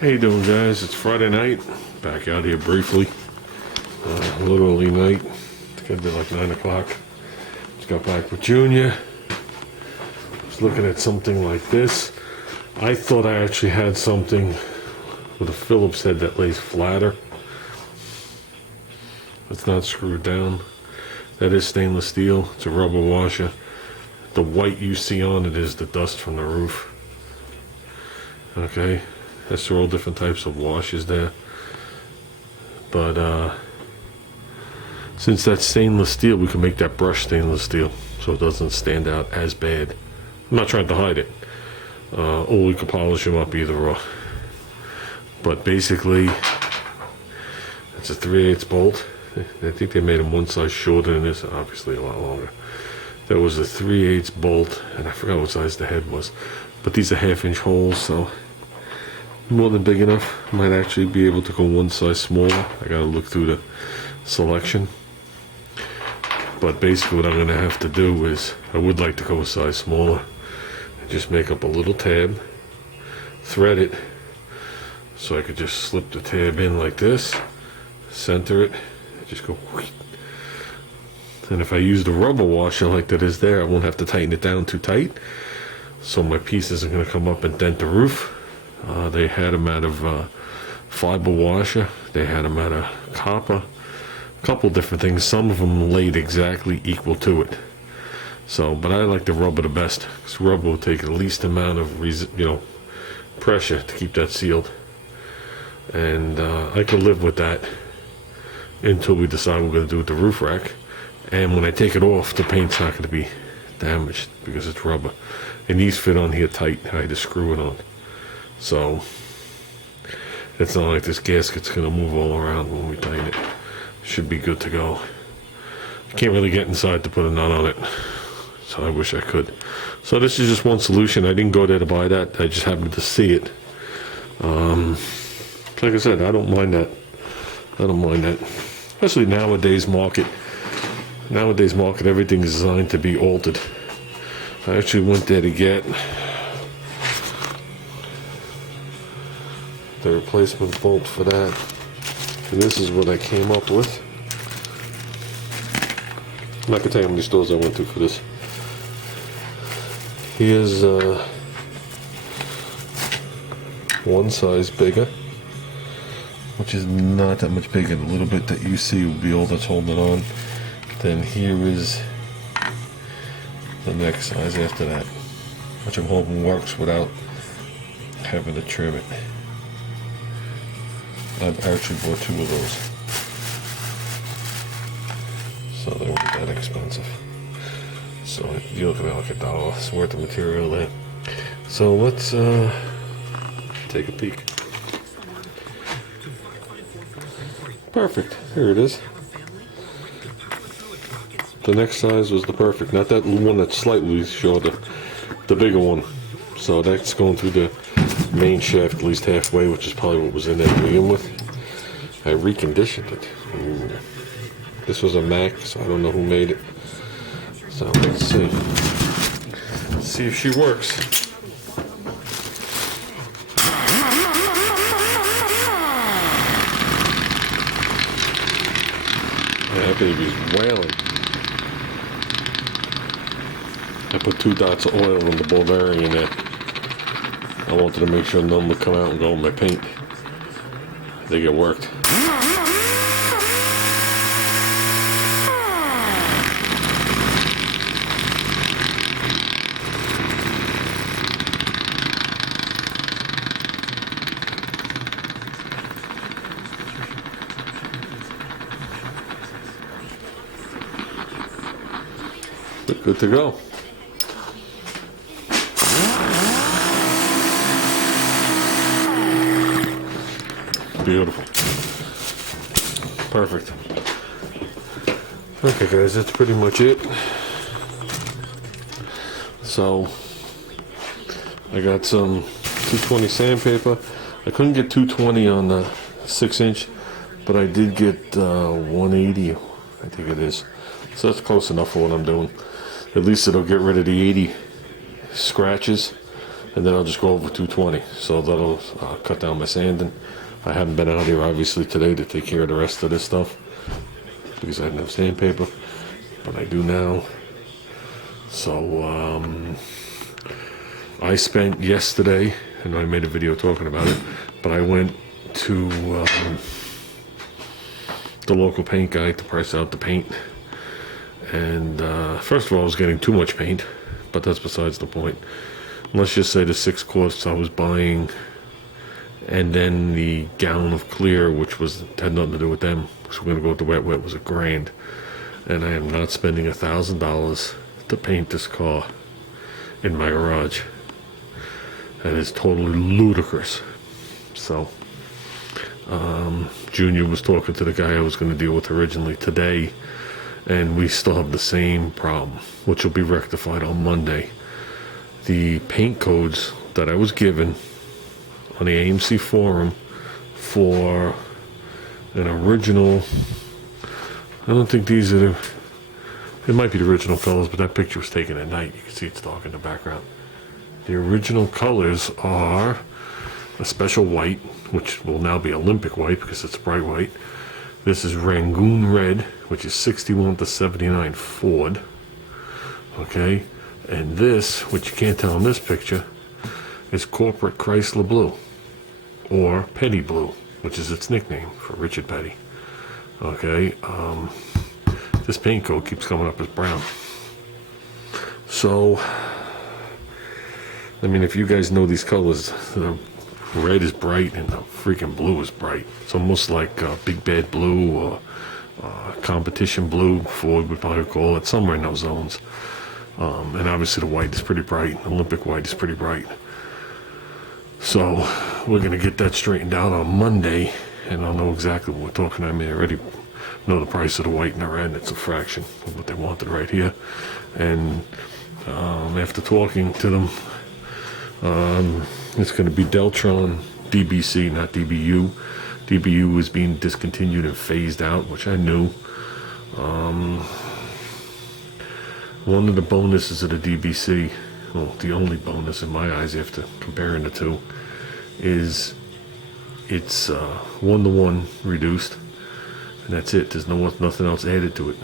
How you doing, guys? It's Friday night. Back out here briefly. A little early night. It's gonna be like 9 o'clock. Just got back with Junior. Was looking at something like this. I thought I actually had something with a Phillips head that lays flatter. It's not screwed down. That is stainless steel. It's a rubber washer. The white you see on it is the dust from the roof. Okay. That's all different types of washes there. But since that's stainless steel, we can make that brush stainless steel so it doesn't stand out as bad. I'm not trying to hide it. Or we can polish them up, either or. But basically, it's a 3/8 bolt. I think they made them one size shorter than this, obviously a lot longer. There was a 3/8 bolt, and I forgot what size the head was. But these are 1/2-inch holes, so more than big enough. I might actually be able to go one size smaller. I gotta look through the selection. But basically what I'm gonna have to do is, I would like to go a size smaller. Just make up a little tab, thread it, so I could just slip the tab in like this, center it, and just go whoosh. And if I use the rubber washer like that is there, I won't have to tighten it down too tight. So my piece isn't gonna come up and dent the roof. They had them out of fiber washer. They had them out of copper. A couple different things. Some of them laid exactly equal to it. So, but I like the rubber the best, because rubber will take the least amount of pressure to keep that sealed. And I could live with that until we decide we're going to do with the roof rack. And when I take it off, the paint's not going to be damaged because it's rubber. And these fit on here tight. I had to screw it on. So it's not like this gasket's gonna move all around when we tighten it. Should be good to go. I can't really get inside to put a nut on it, so I wish I could. So this is just one solution. I didn't go there to buy that. I just happened to see it. Like I said, I don't mind that. I don't mind that. Especially nowadays market. Nowadays market, everything is designed to be altered. I actually went there to get the replacement bolt for that, and this is what I came up with. I'm not gonna tell you how many stores I went to for this. Here's one size bigger, which is not that much bigger. The little bit that you see will be all that's holding on. Then here is the next size after that, which I'm hoping works without having to trim it. I've actually bought 2 of those, so they weren't that expensive. So you're looking at like $1 worth of material there. So let's take a peek. Perfect. Here it is. The next size was the perfect, not that one that's slightly shorter, the bigger one. So that's going through the main shaft at least halfway, which is probably what was in there to begin with. I reconditioned it. This was a Mac, so I don't know who made it. So let's see. Let's see if she works. Yeah, that baby's wailing. I put 2 dots of oil on the ball bearing in there. I wanted to make sure none would come out and go on my paint. I think it worked. Good to go. Beautiful. Perfect. Okay guys, that's pretty much it. So I got some 220 sandpaper. I couldn't get 220 on the 6-inch, but I did get 180, I think it is. So that's close enough for what I'm doing. At least it'll get rid of the 80 scratches and then I'll just go over 220. So that'll cut down my sanding. I haven't been out here obviously today to take care of the rest of this stuff because I didn't have sandpaper, but I do now. So I spent yesterday, and I made a video talking about it, but I went to the local paint guy to price out the paint. And first of all, I was getting too much paint, but that's besides the point. Let's just say the 6 quarts I was buying, and then the gallon of clear, which had nothing to do with them, because we're going to go with the wet, was $1,000. And I am not spending $1,000 to paint this car in my garage. That is totally ludicrous. So, Junior was talking to the guy I was going to deal with originally today, and we still have the same problem, which will be rectified on Monday. The paint codes that I was given on the AMC forum for an original, I don't think these are it might be the original colors, but that picture was taken at night. You can see it's dark in the background. The original colors are a special white, which will now be Olympic white because it's bright white. This is Rangoon red, which is 61 to 79 Ford. Okay, and this, which you can't tell in this picture, is corporate Chrysler blue, or Petty blue, which is its nickname for Richard Petty. Okay, this paint coat keeps coming up as brown. So, I mean, if you guys know these colors, the red is bright and the freaking blue is bright. It's almost like Big Bad Blue or Competition Blue, Ford would probably call it, somewhere in those zones. And obviously the white is pretty bright. Olympic white is pretty bright. So we're going to get that straightened out on Monday, and I'll know exactly what we're talking. I mean, I already know the price of the white and the red. It's a fraction of what they wanted right here. And after talking to them, it's going to be Deltron DBC, not DBU. DBU is being discontinued and phased out, which I knew. One of the bonuses of the DBC, well, the only bonus in my eyes after comparing the two, is it's 1-to-1 reduced, and that's it. There's nothing else added to it.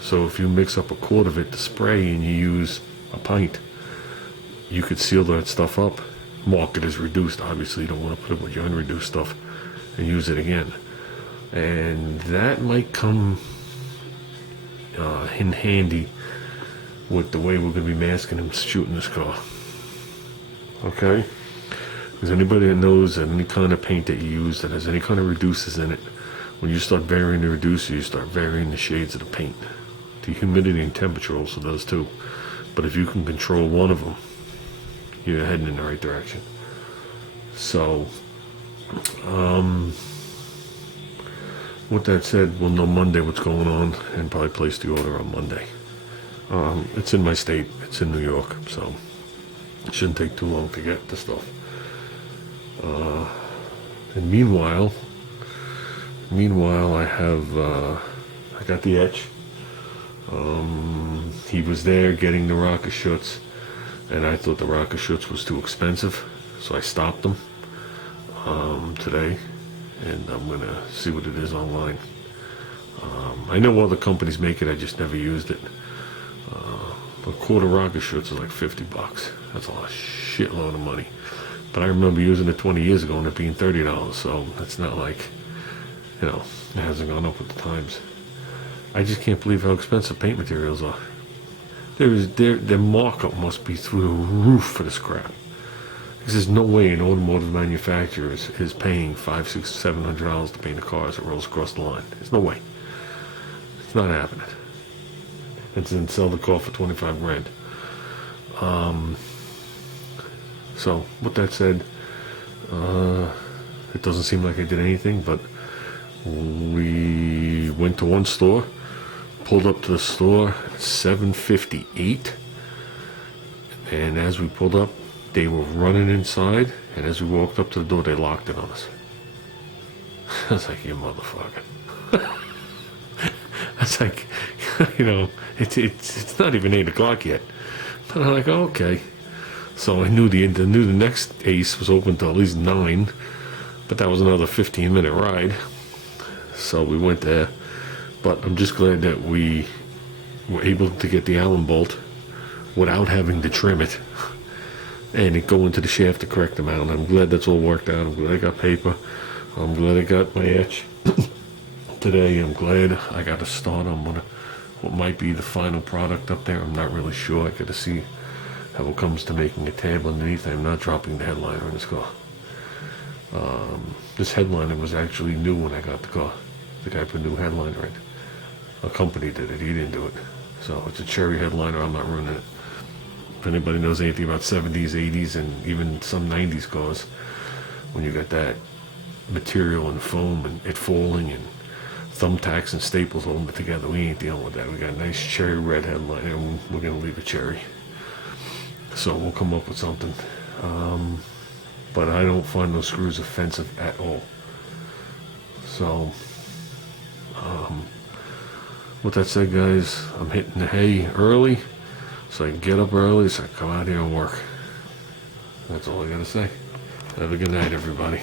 So if you mix up a quart of it to spray and you use a pint, you could seal that stuff up. Mark it as reduced. Obviously, you don't want to put it with your unreduced stuff and use it again. And that might come in handy with the way we're going to be masking and shooting this car. Okay? Because anybody that knows that any kind of paint that you use that has any kind of reducers in it, when you start varying the reducer, you start varying the shades of the paint. The humidity and temperature also does too. But if you can control one of them, you're heading in the right direction. So, with that said, we'll know Monday what's going on and probably place the order on Monday. It's in my state. It's in New York, so it shouldn't take too long to get the stuff. And meanwhile, I have I got the etch. He was there getting the rocket shoots, and I thought the rocket shoots was too expensive, so I stopped them today, and I'm gonna see what it is online. I know other companies make it, I just never used it. A quart of rocket shoots is like $50. That's a shitload of money. But I remember using it 20 years ago and it being $30, so it's not like, you know, it hasn't gone up with the times. I just can't believe how expensive paint materials are. Their markup must be through the roof for this crap. Because there's no way an automotive manufacturer is paying $500, $600, $700 to paint a car as it rolls across the line. There's no way. It's not happening. And then sell the car for $25,000. So with that said, it doesn't seem like I did anything, but we went to one store, pulled up to the store at 7:58, and as we pulled up, they were running inside, and as we walked up to the door, they locked it on us. I was like, you motherfucker. It's like, you know, it's not even 8 o'clock yet. But I'm like, okay. So I knew the next Ace was open till at least 9, but that was another 15-minute ride. So we went there. But I'm just glad that we were able to get the Allen bolt without having to trim it and it go into the shaft the correct amount. I'm glad that's all worked out. I'm glad I got paper. I'm glad I got my etch today. I'm glad I got to start on what might be the final product up there. I'm not really sure. I got to see how it comes to making a tab underneath. I'm not dropping the headliner in this car. This headliner was actually new when I got the car. The guy put a new headliner in. A company did it. He didn't do it. So it's a cherry headliner. I'm not ruining it. If anybody knows anything about 70s, 80s, and even some 90s cars, when you got that material and foam and it falling and thumbtacks and staples holding it together, we ain't dealing with that. We got a nice cherry red headliner and we're going to leave it cherry. So we'll come up with something. But I don't find those screws offensive at all. So, with that said, guys, I'm hitting the hay early so I can get up early so I can come out here and work. That's all I got to say. Have a good night, everybody.